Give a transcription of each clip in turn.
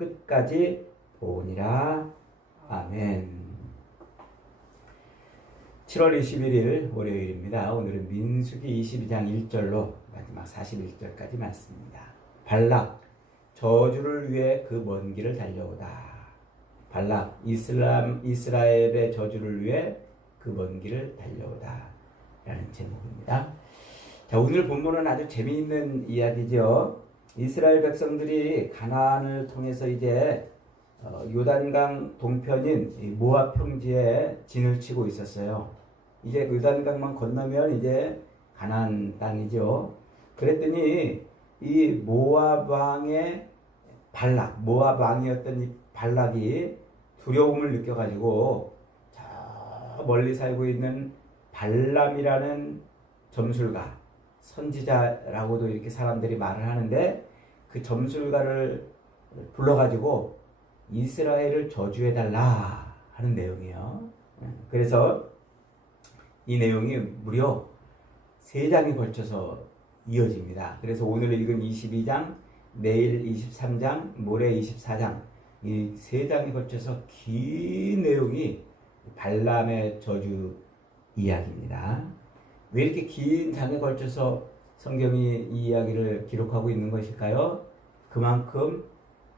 끝까지 보니라. 아멘. 7월 21일 월요일입니다. 오늘은 민수기 22장 1절로 마지막 41절까지 말씀입니다. 발락 저주를 위해 그 먼 길을 달려오다. 발락 이슬람 이스라엘의 저주를 위해 그 먼 길을 달려오다. 라는 제목입니다. 자, 오늘 본문은 아주 재미있는 이야기죠. 이스라엘 백성들이 가나안을 통해서 이제 어, 요단강 동편인 이 모압 평지에 진을 치고 있었어요. 이제 그 요단강만 건너면 이제 가나안 땅이죠. 그랬더니 이 모압 왕의 발락, 모압 왕이었던 이 발락이 두려움을 느껴가지고 저 멀리 살고 있는 발람이라는 점술가, 선지자라고도 이렇게 사람들이 말을 하는데 그 점술가를 불러가지고 이스라엘을 저주해달라 하는 내용이에요. 그래서 이 내용이 무려 세 장에 걸쳐서 이어집니다. 그래서 오늘 읽은 22장, 내일 23장, 모레 24장 이 세 장에 걸쳐서 긴 내용이 발람의 저주 이야기입니다. 왜 이렇게 긴 장에 걸쳐서 성경이 이 이야기를 기록하고 있는 것일까요? 그만큼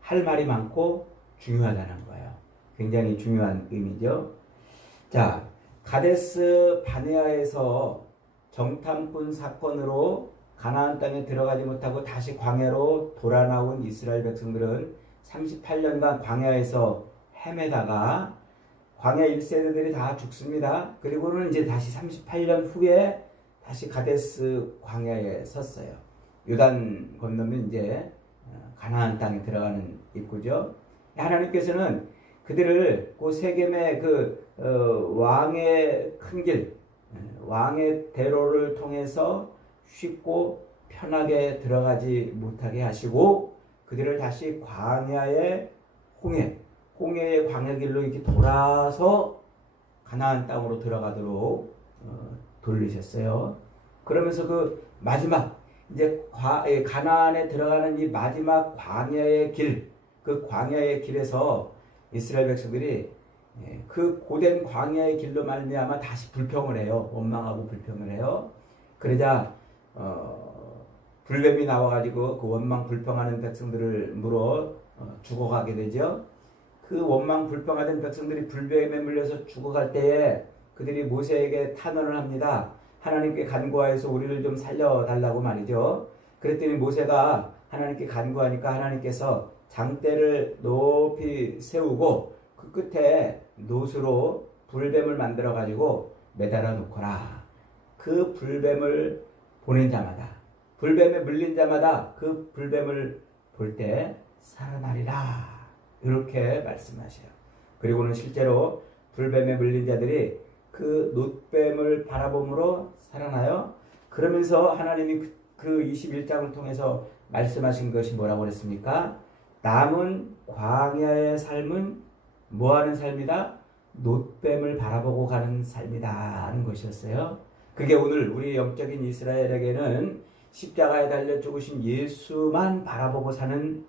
할 말이 많고 중요하다는 거예요. 굉장히 중요한 의미죠. 자, 가데스 바네아에서 정탐꾼 사건으로 가나안 땅에 들어가지 못하고 다시 광야로 돌아 나온 이스라엘 백성들은 38년간 광야에서 헤매다가 광야 1세대들이 다 죽습니다. 그리고는 이제 다시 38년 후에 다시 가데스 광야에 섰어요. 요단 건너면 이제 어, 가나안 땅에 들어가는 입구죠. 하나님께서는 그들을 그 세겜의 그 어, 왕의 큰 길, 어, 왕의 대로를 통해서 쉽고 편하게 들어가지 못하게 하시고 그들을 다시 광야의 홍해, 홍해의 광야길로 이렇게 돌아서 가나안 땅으로 들어가도록 어, 돌리셨어요. 그러면서 그 마지막 이제 과, 예, 가나안에 들어가는 이 마지막 광야의 길, 그 광야의 길에서 이스라엘 백성들이 예, 그 고된 광야의 길로 말미암아 다시 불평을 해요. 원망하고 불평을 해요. 그러자 어, 불뱀이 나와가지고 그 원망 불평하는 백성들을 물어 어, 죽어가게 되죠. 그 원망 불평하던 백성들이 불뱀에 물려서 죽어갈 때에 그들이 모세에게 탄원을 합니다. 하나님께 간구하여서 우리를 좀 살려달라고 말이죠. 그랬더니 모세가 하나님께 간구하니까 하나님께서 장대를 높이 세우고 그 끝에 노수로 불뱀을 만들어 가지고 매달아 놓거라. 그 불뱀을 보낸 자마다 불뱀에 물린 자마다 그 불뱀을 볼 때 살아나리라. 이렇게 말씀하셔요. 그리고는 실제로 불뱀에 물린 자들이 그 놋뱀을 바라봄으로 살아나요. 그러면서 하나님이 그- 그 21장을 통해서 말씀하신 것이 뭐라고 그랬습니까? 남은 광야의 삶은 뭐하는 삶이다? 놋뱀을 바라보고 가는 삶이다 하는 것이었어요. 그게 오늘 우리 영적인 이스라엘에게는 십자가에 달려 죽으신 예수만 바라보고 사는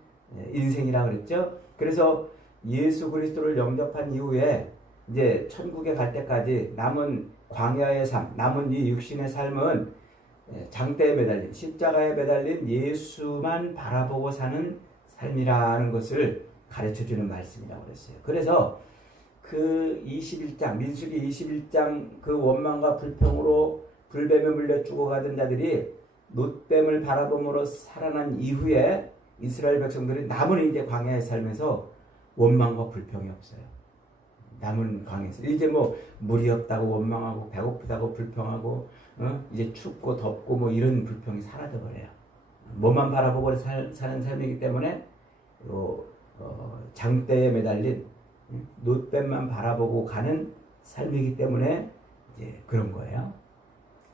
인생이라 그랬죠. 그래서 예수 그리스도를 영접한 이후에 이제 천국에 갈 때까지 남은 광야의 삶, 남은 이 육신의 삶은 장대에 매달린 십자가에 매달린 예수만 바라보고 사는 삶이라는 것을 가르쳐 주는 말씀이라고 그랬어요. 그래서 그 21장 민수기 21장 그 원망과 불평으로 불뱀에 물려 죽어가던 자들이 놋뱀을 바라봄으로 살아난 이후에 이스라엘 백성들이 남은 이제 광야에 살면서 원망과 불평이 없어요. 남은 광야에서 이제 뭐 물이 없다고 원망하고 배고프다고 불평하고 어? 이제 춥고 덥고 뭐 이런 불평이 사라져 버려요. 뭐만 바라보고 살, 사는 삶이기 때문에 요, 어, 장대에 매달린 놋뱀만 바라보고 가는 삶이기 때문에 이제 그런 거예요.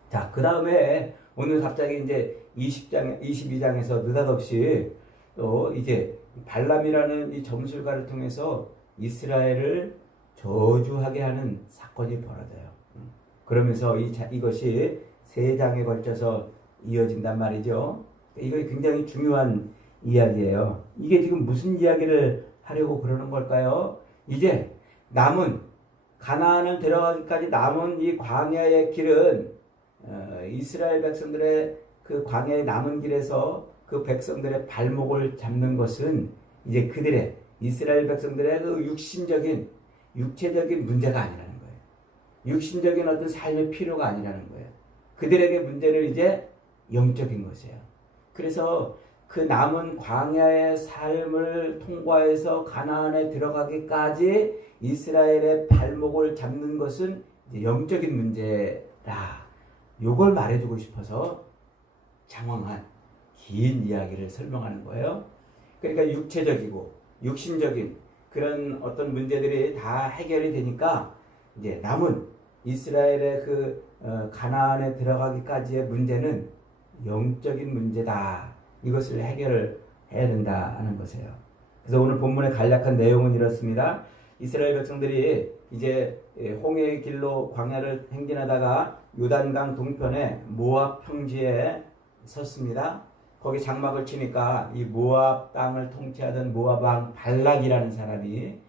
자, 그 다음에 오늘 갑자기 이제 20장, 22장에서 느닷없이 또 이제 발람이라는 이 점술가를 통해서 이스라엘을 저주하게 하는 사건이 벌어져요. 그러면서 이, 자- 이것이 세 장에 걸쳐서 이어진단 말이죠. 이거 굉장히 중요한 이야기예요. 이게 지금 무슨 이야기를 하려고 그러는 걸까요? 이제 남은 가나안을 들어가기까지 남은 이 광야의 길은 어, 이스라엘 백성들의 그 광야의 남은 길에서 그 백성들의 발목을 잡는 것은 이제 그들의 이스라엘 백성들의 그 육신적인 육체적인 문제가 아니라는 거예요. 육신적인 어떤 삶의 필요가 아니라는 거예요. 그들에게 문제는 이제 영적인 것이에요. 그래서 그 남은 광야의 삶을 통과해서 가나안에 들어가기까지 이스라엘의 발목을 잡는 것은 영적인 문제라. 요걸 말해주고 싶어서 장황한 긴 이야기를 설명하는 거예요. 그러니까 육체적이고 육신적인 그런 어떤 문제들이 다 해결이 되니까 이제 남은 이스라엘의 그 어, 가나안에 들어가기까지의 문제는 영적인 문제다. 이것을 해결을 해야 된다는 것이에요. 그래서 오늘 본문의 간략한 내용은 이렇습니다. 이스라엘 백성들이 이제 홍해의 길로 광야를 행진하다가 요단강 동편에 모압 평지에 섰습니다. 거기 장막을 치니까 이 모압 땅을 통치하던 모압 왕 발락이라는 사람이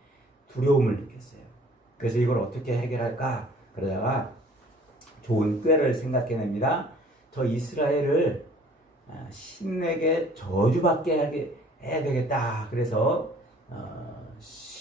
두려움을 느꼈어요. 그래서 이걸 어떻게 해결할까? 그러다가 좋은 꾀를 생각해냅니다. 저 이스라엘을 아, 신에게 저주받게 해야 되겠다. 그래서 어,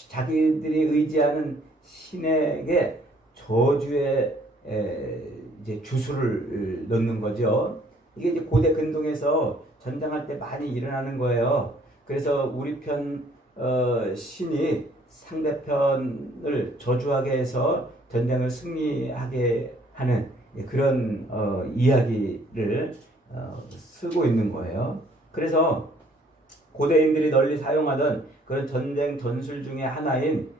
자기들이 의지하는 신에게 저주의 에, 이제 주술을 넣는 거죠. 이게 이제 고대 근동에서 전쟁할 때 많이 일어나는 거예요. 그래서 우리 편 어, 신이 상대편을 저주하게 해서 전쟁을 승리하게 하는 그런 어, 이야기를 어, 쓰고 있는 거예요. 그래서 고대인들이 널리 사용하던 그런 전쟁 전술 중에 하나인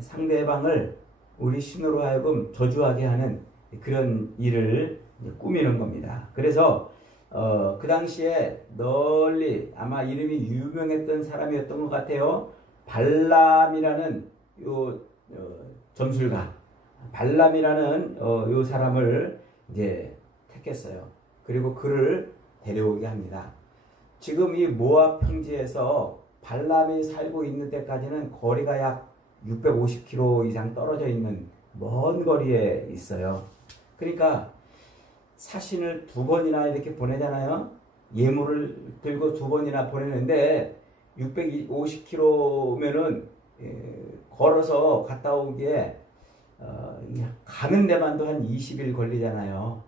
상대방을 우리 신으로 하여금 저주하게 하는 그런 일을 꾸미는 겁니다. 그래서 어, 그 당시에 널리 아마 이름이 유명했던 사람이었던 것 같아요. 발람이라는 요 어, 점술가 발람이라는 어, 요 사람을 이제 택했어요. 그리고 그를 데려오게 합니다. 지금 이 모압 평지에서 발람이 살고 있는 데까지는 거리가 약 650km 이상 떨어져 있는 먼 거리에 있어요. 그러니까 사신을 두 번이나 이렇게 보내잖아요. 예물을 들고 두 번이나 보내는데 650km면은 예, 걸어서 갔다 오기에 어, 가는 데만도 한 20일 걸리잖아요.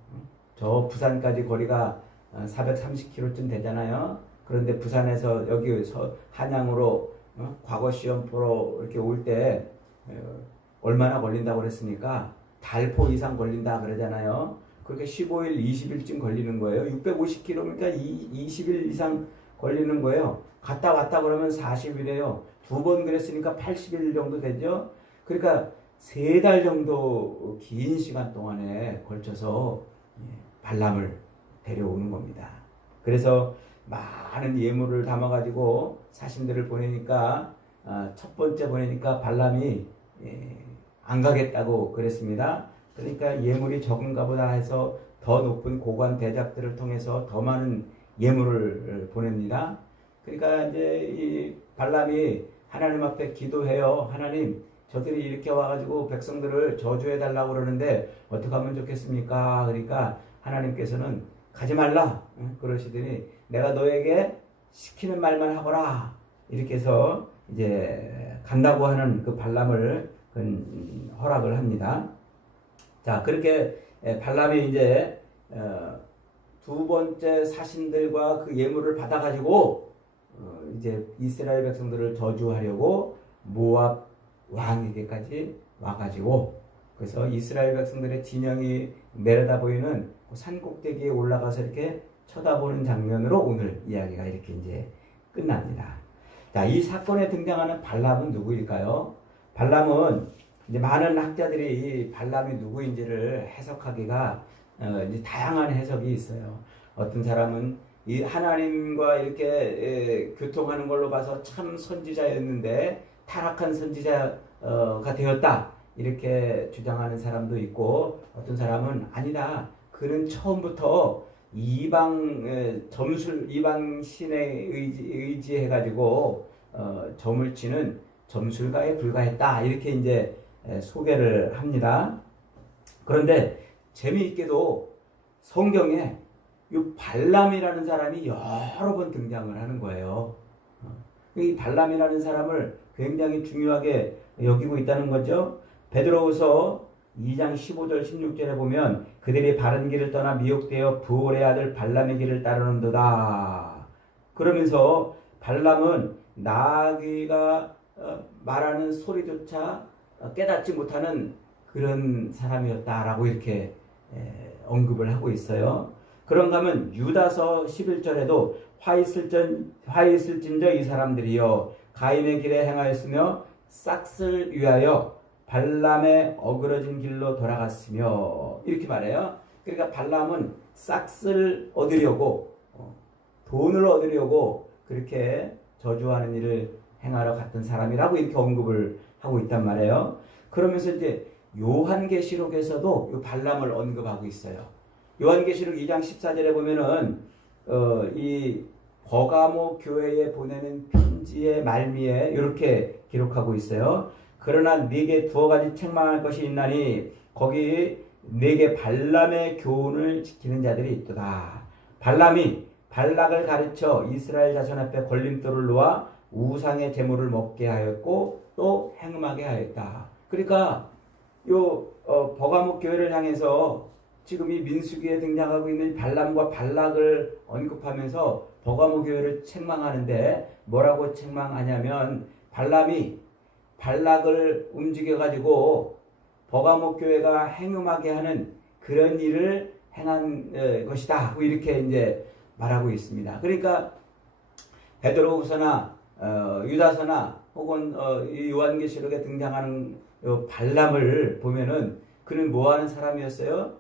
저 부산까지 거리가 430km쯤 되잖아요. 그런데 부산에서 여기 서 한양으로 어? 과거 시험 보러 이렇게 올때 어, 얼마나 걸린다고 그랬습니까? 달포 이상 걸린다 그러잖아요. 그렇게 15일, 20일쯤 걸리는 거예요. 650km니까 20일 이상 걸리는 거예요. 갔다 왔다 그러면 40일이에요. 두 번 그랬으니까 80일 정도 되죠. 그러니까 세 달 정도 긴 시간 동안에 걸쳐서 예, 발람을 데려오는 겁니다. 그래서 많은 예물을 담아가지고 사신들을 보내니까 아, 첫 번째 보내니까 발람이 예, 안 가겠다고 그랬습니다. 그러니까 예물이 적은가 보다 해서 더 높은 고관 대작들을 통해서 더 많은 예물을 보냅니다. 그러니까 이제 이 발람이 하나님 앞에 기도해요. 하나님, 저들이 이렇게 와가지고 백성들을 저주해 달라고 그러는데 어떻게 하면 좋겠습니까? 그러니까 하나님께서는 가지 말라 그러시더니 내가 너에게 시키는 말만 하거라 이렇게 해서 이제 간다고 하는 그 발람을 허락을 합니다. 자 그렇게 발람이 이제 어, 두 번째 사신들과 그 예물을 받아가지고 어, 이제 이스라엘 백성들을 저주하려고 모압 왕에게까지 와가지고 그래서 이스라엘 백성들의 진영이 내려다 보이는 그산 꼭대기에 올라가서 이렇게 쳐다보는 장면으로 오늘 이야기가 이렇게 이제 끝납니다. 자, 이 사건에 등장하는 발람은 누구일까요? 발람은 이제 많은 학자들이 이 발람이 누구인지를 해석하기가 어, 이제 다양한 해석이 있어요. 어떤 사람은 이 하나님과 이렇게 에, 교통하는 걸로 봐서 참 선지자였는데 타락한 선지자가 되었다. 이렇게 주장하는 사람도 있고 어떤 사람은 아니다. 그는 처음부터 이방 점술 이방 신에 의지, 의지해 가지고 어, 점을 치는 점술가에 불과했다. 이렇게 이제 에, 소개를 합니다. 그런데 재미있게도 성경에 이 발람이라는 사람이 여러 번 등장을 하는 거예요. 어, 이 발람이라는 사람을 굉장히 중요하게 여기고 있다는 거죠. 베드로후서 2장 15절 16절에 보면 그들이 바른 길을 떠나 미혹되어 부올의 아들 발람의 길을 따르는도다. 그러면서 발람은 나귀가 어, 말하는 소리조차 깨닫지 못하는 그런 사람이었다라고 이렇게 언급을 하고 있어요. 그런가 하면 유다서 11절에도 화 있을진 화 있을진저 이 사람들이여 가인의 길에 행하였으며 싹을 위하여 발람의 어그러진 길로 돌아갔으며 이렇게 말해요. 그러니까 발람은 싹을 얻으려고 어, 돈을 얻으려고 그렇게 저주하는 일을 행하러 갔던 사람이라고 이렇게 언급을 하고 있단 말이에요. 그러면서 이제 요한계시록에서도 이 발람을 언급하고 있어요. 요한계시록 2장 14절에 보면은 어, 이 버가모 교회에 보내는 편지의 말미에 이렇게 기록하고 있어요. 그러나 네게 두어 가지 책망할 것이 있나니 거기 네게 발람의 교훈을 지키는 자들이 있도다. 발람이 발락을 가르쳐 이스라엘 자손 앞에 걸림돌을 놓아 우상의 제물을 먹게 하였고 또 행음하게 하였다. 그러니까 요 어, 버가목 교회를 향해서 지금 이 민수기에 등장하고 있는 발람과 발락을 언급하면서 버가모 교회를 책망하는데 뭐라고 책망하냐면 발람이 발락을 움직여 가지고 버가목 교회가 행음하게 하는 그런 일을 행한 어, 것이다. 이렇게 이제 말하고 있습니다. 그러니까 베드로후서나 어, 유다서나 혹은 어, 요한계시록에 등장하는 발람을 보면은 그는 뭐 하는 사람이었어요?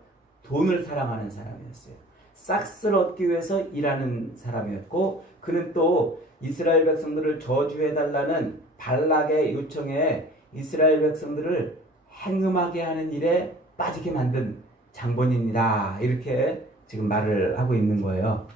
돈을 사랑하는 사람이었어요. 싹스를 얻기 위해서 일하는 사람이었고 그는 또 이스라엘 백성들을 저주해달라는 발락의 요청에 이스라엘 백성들을 행음하게 하는 일에 빠지게 만든 장본인이다. 이렇게 지금 말을 하고 있는 거예요.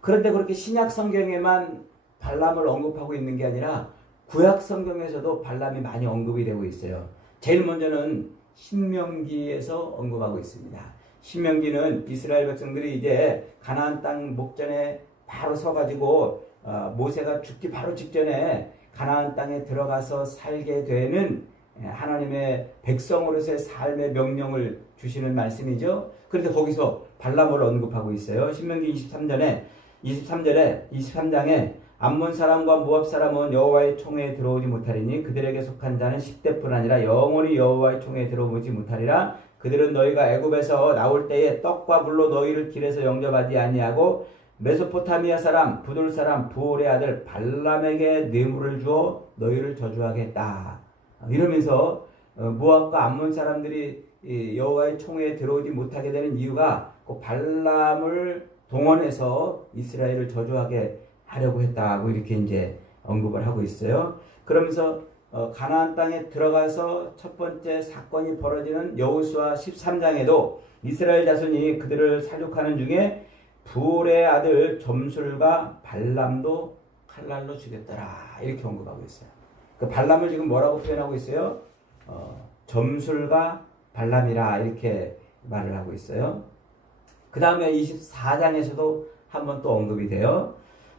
그런데 그렇게 신약 성경에만 발람을 언급하고 있는 게 아니라 구약 성경에서도 발람이 많이 언급이 되고 있어요. 제일 먼저는 신명기에서 언급하고 있습니다. 신명기는 이스라엘 백성들이 이제 가나안 땅 목전에 바로 서가지고 어, 모세가 죽기 바로 직전에 가나안 땅에 들어가서 살게 되는 하나님의 백성으로서의 삶의 명령을 주시는 말씀이죠. 그런데 거기서 발람을 언급하고 있어요. 신명기 23절에 23절에 23장에 암몬 사람과 모압 사람은 여호와의 총회에 들어오지 못하리니 그들에게 속한 자는 10대뿐 아니라 영원히 여호와의 총회에 들어오지 못하리라 그들은 너희가 애굽에서 나올 때에 떡과 물로 너희를 길에서 영접하지 아니하고 메소포타미아 사람 부돌 사람 부올의 아들 발람에게 뇌물을 주어 너희를 저주하게 했다. 이러면서 어, 모압과 암몬 사람들이 여호와의 총회에 들어오지 못하게 되는 이유가 발람을 동원해서 이스라엘을 저주하게 하려고 했다고 이렇게 이제 언급을 하고 있어요. 그러면서 어, 가나안 땅에 들어가서 첫 번째 사건이 벌어지는 여호수아 13장에도 이스라엘 자손이 그들을 사륙하는 중에 부올의 아들 점술과 발람도 칼날로 죽였더라 이렇게 언급하고 있어요. 그 발람을 지금 뭐라고 표현하고 있어요? 어, 점술과 발람이라 이렇게 말을 하고 있어요. 그 다음에 24장에서도 한번 또 언급이 돼요.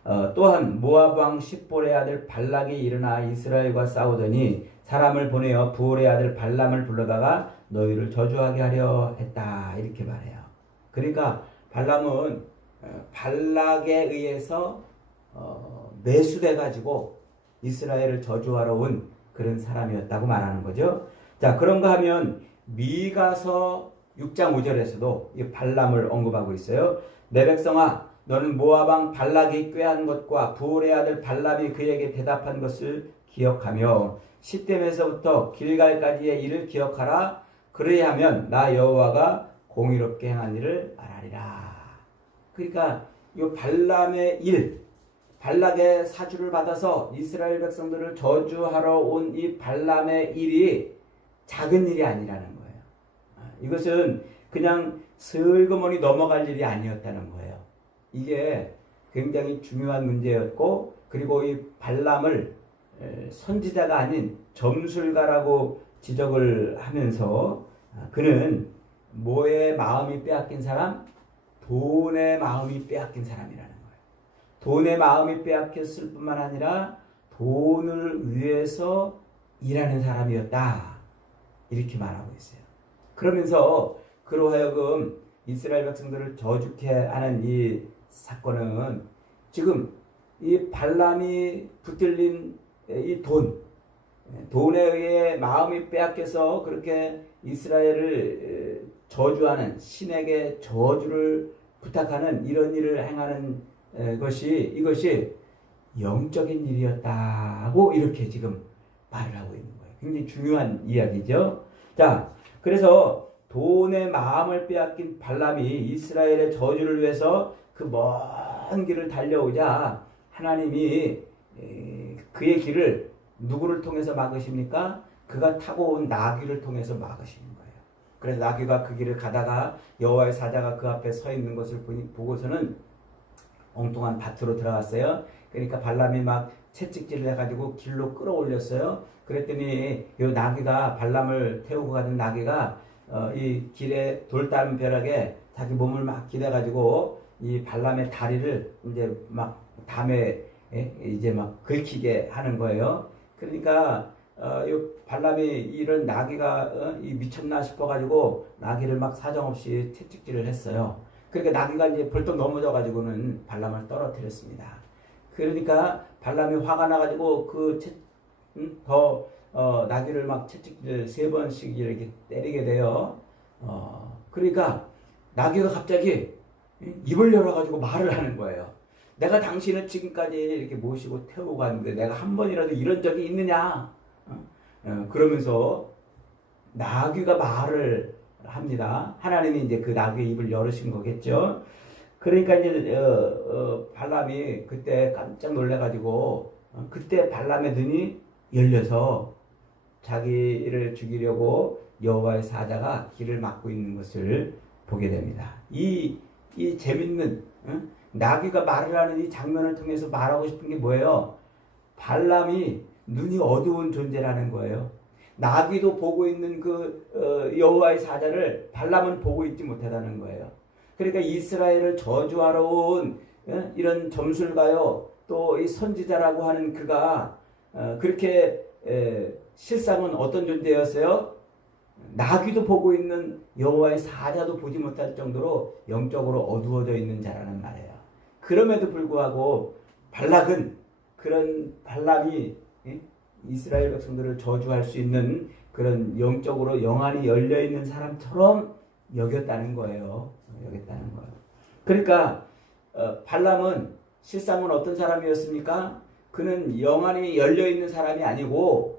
어, 또한 모압 왕 십볼의 아들 발락이 일어나 이스라엘과 싸우더니 사람을 보내어 부올의 아들 발람을 불러다가 너희를 저주하게 하려 했다 이렇게 말해요. 그러니까 발람은 어, 발락에 의해서 어, 매수돼 가지고 이스라엘을 저주하러 온 그런 사람이었다고 말하는 거죠. 자 그런가 하면 미가서 6장 5절에서도 이 발람을 언급하고 있어요. 내 백성아 너는 모아방 발락이 꾀한 것과 부올의 아들 발람이 그에게 대답한 것을 기억하며 시댐에서부터 길갈까지의 일을 기억하라. 그래야 하면 나 여호와가 공의롭게 행한 일을 말하리라. 그러니까 이 발람의 일, 발락의 사주를 받아서 이스라엘 백성들을 저주하러 온 이 발람의 일이 작은 일이 아니라는 거예요. 아, 이것은 그냥 슬그머니 넘어갈 일이 아니었다는 거예요. 이게 굉장히 중요한 문제였고 그리고 이 발람을 에, 선지자가 아닌 점술가라고 지적을 하면서 아, 그는 뭐의 마음이 빼앗긴 사람? 돈의 마음이 빼앗긴 사람이라는 거예요. 돈의 마음이 빼앗겼을 뿐만 아니라 돈을 위해서 일하는 사람이었다. 이렇게 말하고 있어요. 그러면서 그로 하여금 이스라엘 백성들을 저주케 하는 이 사건은 지금 이 발람이 붙들린 이 돈, 돈에 의해 마음이 빼앗겨서 그렇게 이스라엘을 저주하는 신에게 저주를 부탁하는 이런 일을 행하는 것이 이것이 영적인 일이었다고 이렇게 지금 말을 하고 있는 거예요. 굉장히 중요한 이야기죠. 자, 그래서 돈의 마음을 빼앗긴 발람이 이스라엘의 저주를 위해서 그 먼 길을 달려오자 하나님이 그의 길을 누구를 통해서 막으십니까? 그가 타고 온 나귀를 통해서 막으시는 거예요. 그래서 나귀가 그 길을 가다가 여호와의 사자가 그 앞에 서 있는 것을 보고서는 엉뚱한 밭으로 들어갔어요. 그러니까 발람이 막 채찍질을 해가지고 길로 끌어올렸어요. 그랬더니 이 나귀가 발람을 태우고 가던 나귀가 어, 이 길에 돌담 벼락에 자기 몸을 막 기대가지고 이 발람의 다리를 이제 막 담에 예? 이제 막 긁히게 하는 거예요. 그러니까 어, 이 발람이 이런 나귀가 어, 이 미쳤나 싶어가지고 나귀를 막 사정없이 채찍질을 했어요. 그러니까 나귀가 이제 벌떡 넘어져가지고는 발람을 떨어뜨렸습니다. 그러니까 발람이 화가 나가지고 그 채, 음, 더 어, 나귀를 막 채찍질 세 번씩 이렇게 때리게 돼요. 어, 그러니까 나귀가 갑자기 입을 열어가지고 말을 하는 거예요. 내가 당신을 지금까지 이렇게 모시고 태우고 갔는데 내가 한 번이라도 이런 적이 있느냐? 어? 어, 그러면서 나귀가 말을 합니다. 하나님이 이제 그 나귀의 입을 열으신 거겠죠. 그러니까 이제 어, 어, 발람이 그때 깜짝 놀래가지고 어, 그때 발람의 눈이 열려서 자기를 죽이려고 여호와의 사자가 길을 막고 있는 것을 보게 됩니다. 이, 이 재밌는 어? 나귀가 말을 하는 이 장면을 통해서 말하고 싶은 게 뭐예요? 발람이 눈이 어두운 존재라는 거예요. 나귀도 보고 있는 그 어, 여호와의 사자를 발람은 보고 있지 못하다는 거예요. 그러니까 이스라엘을 저주하러 온 어, 이런 점술가요 또 이 선지자라고 하는 그가 어, 그렇게 실상은 어떤 존재였어요? 나귀도 보고 있는 여호와의 사자도 보지 못할 정도로 영적으로 어두워져 있는 자라는 말이에요. 그럼에도 불구하고 발락은 그런 발람이 이스라엘 백성들을 저주할 수 있는 그런 영적으로 영안이 열려 있는 사람처럼 여겼다는 거예요. 여겼다는 거예요. 그러니까 어, 발람은 실상은 어떤 사람이었습니까? 그는 영안이 열려 있는 사람이 아니고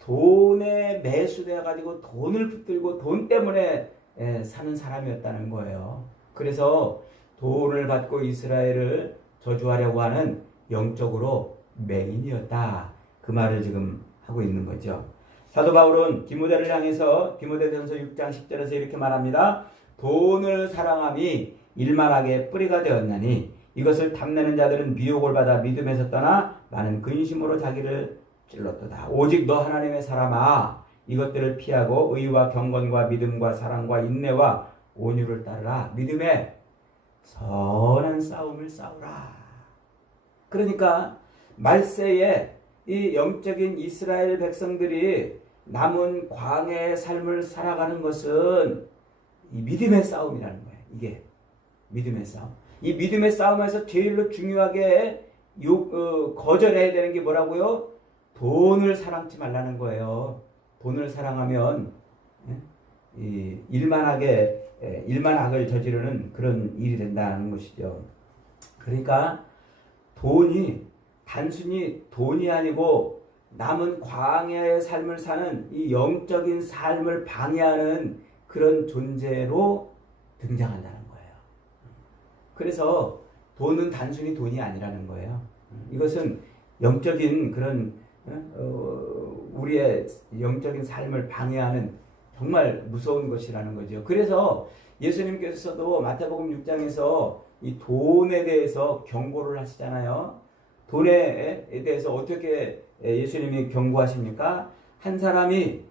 돈에 매수되어 가지고 돈을 붙들고 돈 때문에 예, 사는 사람이었다는 거예요. 그래서 돈을 받고 이스라엘을 저주하려고 하는 영적으로 맹인이었다. 그 말을 지금 하고 있는 거죠. 사도 바울은 디모데를 향해서 디모데전서 6장 10절에서 이렇게 말합니다. 돈을 사랑함이 일만하게 뿌리가 되었나니 이것을 탐내는 자들은 미혹을 받아 믿음에서 떠나 많은 근심으로 자기를 찔렀도다. 오직 너 하나님의 사람아 이것들을 피하고 의와 경건과 믿음과 사랑과 인내와 온유를 따르라. 믿음에 선한 싸움을 싸우라. 그러니까 말세에 이 영적인 이스라엘 백성들이 남은 광야의 삶을 살아가는 것은 이 믿음의 싸움이라는 거예요. 이게 믿음의 싸움. 이 믿음의 싸움에서 제일로 중요하게 요, 어, 거절해야 되는 게 뭐라고요? 돈을 사랑지 말라는 거예요. 돈을 사랑하면 예? 이 일만하게 예, 일만악을 저지르는 그런 일이 된다는 것이죠. 그러니까 돈이 단순히 돈이 아니고 남은 광야의 삶을 사는 이 영적인 삶을 방해하는 그런 존재로 등장한다는 거예요. 그래서 돈은 단순히 돈이 아니라는 거예요. 이것은 영적인 그런 어, 우리의 영적인 삶을 방해하는 정말 무서운 것이라는 거죠. 그래서 예수님께서도 마태복음 6장에서 이 돈에 대해서 경고를 하시잖아요. 돈에 대해서 어떻게 예수님이 경고하십니까? 한 사람이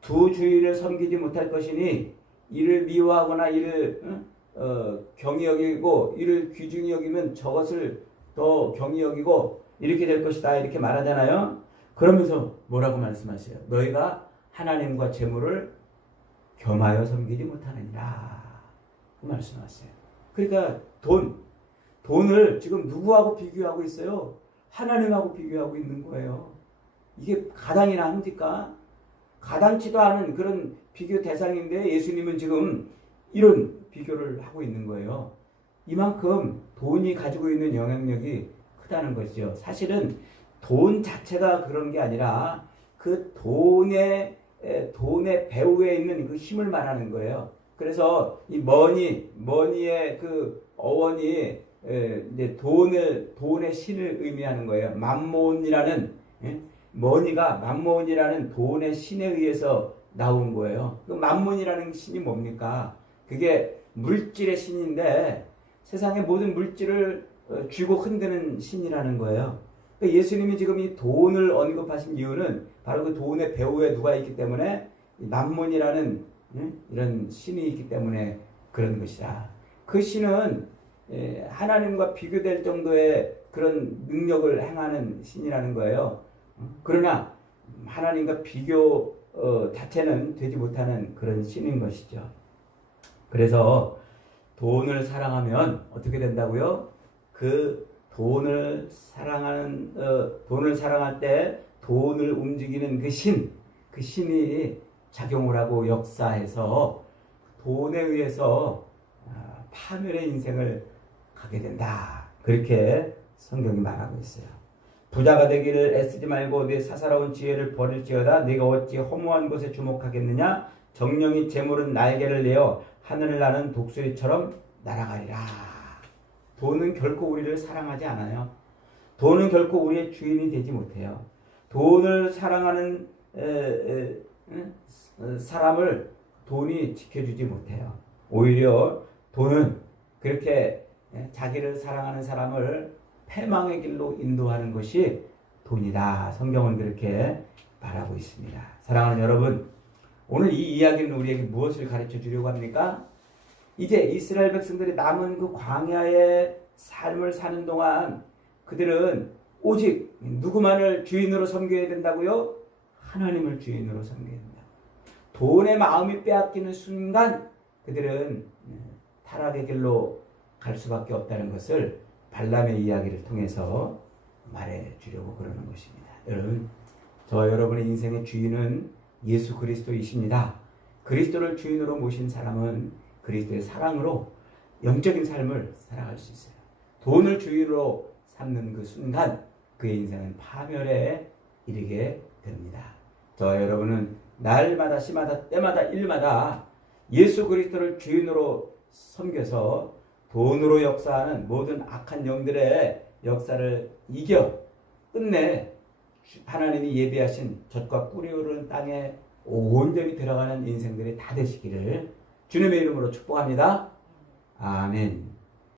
두 주인을 섬기지 못할 것이니 이를 미워하거나 이를 응? 어, 경히 여기고 이를 귀중히 여기면 저것을 더 경히 여기고 이렇게 될 것이다 이렇게 말하잖아요. 그러면서 뭐라고 말씀하세요? 너희가 하나님과 재물을 겸하여 섬기지 못하느니라 그 말씀하세요. 그러니까 돈 돈을 지금 누구하고 비교하고 있어요? 하나님하고 비교하고 있는 거예요. 이게 가당이나 합니까? 가당치도 않은 그런 비교 대상인데 예수님은 지금 이런 비교를 하고 있는 거예요. 이만큼 돈이 가지고 있는 영향력이 크다는 것이죠. 사실은 돈 자체가 그런 게 아니라 그 돈의 에, 돈의 배후에 있는 그 힘을 말하는 거예요. 그래서 이 머니 머니의 그 어원이 에, 이제 돈을 돈의 신을 의미하는 거예요. 만몬이라는 예? 머니가 만몬이라는 돈의 신에 의해서 나온 거예요. 그 만몬이라는 신이 뭡니까? 그게 물질의 신인데 세상의 모든 물질을 어, 쥐고 흔드는 신이라는 거예요. 그러니까 예수님이 지금 이 돈을 언급하신 이유는 바로 그 돈의 배후에 누가 있기 때문에 이 만몬이라는 예? 이런 신이 있기 때문에 그런 것이다. 그 신은 예, 하나님과 비교될 정도의 그런 능력을 행하는 신이라는 거예요. 그러나 하나님과 비교 어, 자체는 되지 못하는 그런 신인 것이죠. 그래서 돈을 사랑하면 어떻게 된다고요? 그 돈을 사랑하는 어, 돈을 사랑할 때 돈을 움직이는 그 신, 그 신이 작용을 하고 역사해서 돈에 의해서 아, 파멸의 인생을 가게 된다. 그렇게 성경이 말하고 있어요. 부자가 되기를 애쓰지 말고 내 사사로운 지혜를 버릴지어다 내가 어찌 허무한 곳에 주목하겠느냐 정령이 재물은 날개를 내어 하늘을 나는 독수리처럼 날아가리라 돈은 결코 우리를 사랑하지 않아요 돈은 결코 우리의 주인이 되지 못해요 돈을 사랑하는 에, 에, 에, 사람을 돈이 지켜주지 못해요 오히려 돈은 그렇게 자기를 사랑하는 사람을 패망의 길로 인도하는 것이 돈이다. 성경은 그렇게 말하고 있습니다. 사랑하는 여러분, 오늘 이 이야기는 우리에게 무엇을 가르쳐 주려고 합니까? 이제 이스라엘 백성들이 남은 그 광야의 삶을 사는 동안 그들은 오직 누구만을 주인으로 섬겨야 된다고요? 하나님을 주인으로 섬겨야 된다. 돈의 마음이 빼앗기는 순간 그들은 타락의 길로 갈 수밖에 없다는 것을 발람의 이야기를 통해서 말해 주려고 그러는 것입니다. 여러분, 저와 여러분의 인생의 주인은 예수 그리스도이십니다. 그리스도를 주인으로 모신 사람은 그리스도의 사랑으로 영적인 삶을 살아갈 수 있어요. 돈을 주인으로 삼는 그 순간 그의 인생은 파멸에 이르게 됩니다. 저와 여러분은 날마다 시마다 때마다 일마다 예수 그리스도를 주인으로 섬겨서 돈으로 역사하는 모든 악한 영들의 역사를 이겨 끝내 하나님이 예비하신 젖과 꿀이 오르는 땅에 온전히 들어가는 인생들이 다 되시기를 주님의 이름으로 축복합니다. 아멘.